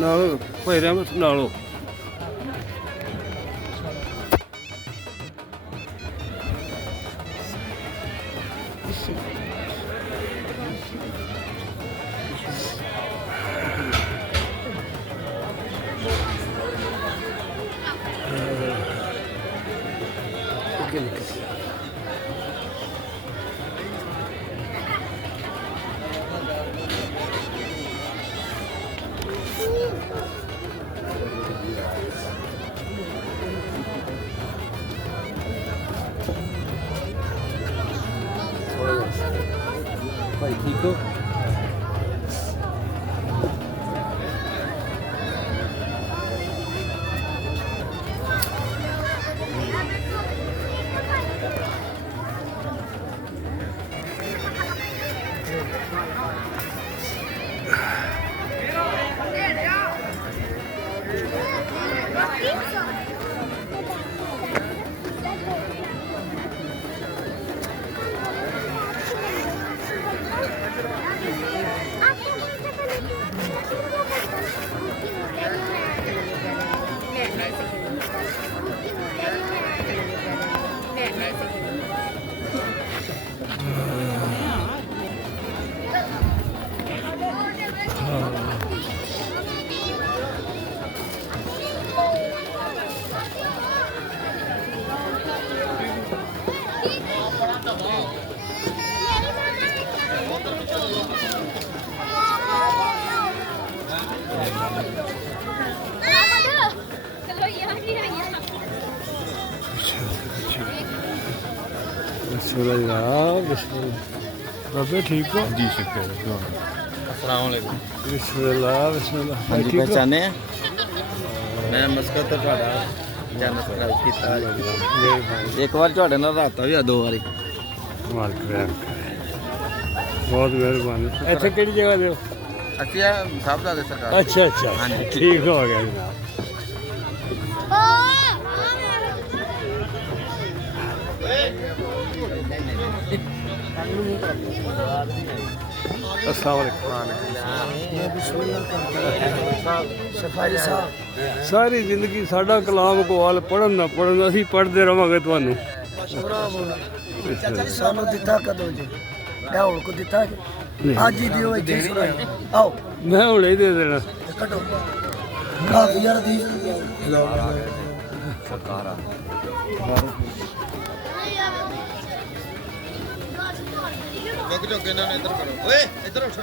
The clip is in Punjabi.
ਨਾਲ ਭਾਈ ਰਹਿਮਤ ਨਾਲੋਂ ਭਾਈ ਠੀਕ ਹੋ बाबे ठीक हो जी शुक्र अस्सलाम वालेकुम बिस्मिल्लाह बिस्मिल्लाह हाँ जी पहचाने मैं मस्कत तो चैनल सब्सक्राइब किया एक बार ਤੁਹਾਡੇ ਨਾਲ ਰਾਤਾ ਵੀ ਆ ਦੋ ਵਾਰੀ ਮਾਲਕ ਰਹਿਮ ਬਹੁਤ ਮਿਹਰਬਾਨੀ ਇੱਥੇ ਕਿਹੜੀ ਜਗ੍ਹਾ ਦੇ ਹੋ ਅਸੀਂ ਆ ਸਾਹਿਬ ਦਾ ਸਰਕਾਰ ਅੱਛਾ ਅੱਛਾ ਹਾਂਜੀ ਠੀਕ ਹੋ ਗਿਆ ਜਨਾਬ ਸਾਰੀ ਜ਼ਿੰਦਗੀ ਸਾਡਾ ਕਲਾਮ ਕਵਾਲ ਪੜ੍ਹਨ ਨਾ ਪੜ੍ਹਨ ਅਸੀਂ ਪੜ੍ਹਦੇ ਰਵਾਂਗੇ ਤੁਹਾਨੂੰ ਸਾਨੂੰ ਦਿੱਤਾ ਕਦੋਂ ਜੀ ਹੁਣ ਕੋ ਦਿੱਤਾ ਅੱਜ ਹੀ ਦਿਓ ਇੱਥੇ ਸੁਣਾਈ ਆਓ ਮੈਂ ਹੁਣੇ ਦੇ ਦੇਣਾ ਕੱਢੋ ਕਾਫੀ ਯਾਰ ਦੀ ਸਰਕਾਰ ਆ ਰੁਕ ਜਾਓ ਕਿਨਾਂ ਨੇ ਇੱਧਰ ਕਰੋ ਓਏ ਇੱਧਰ ਉੱਠ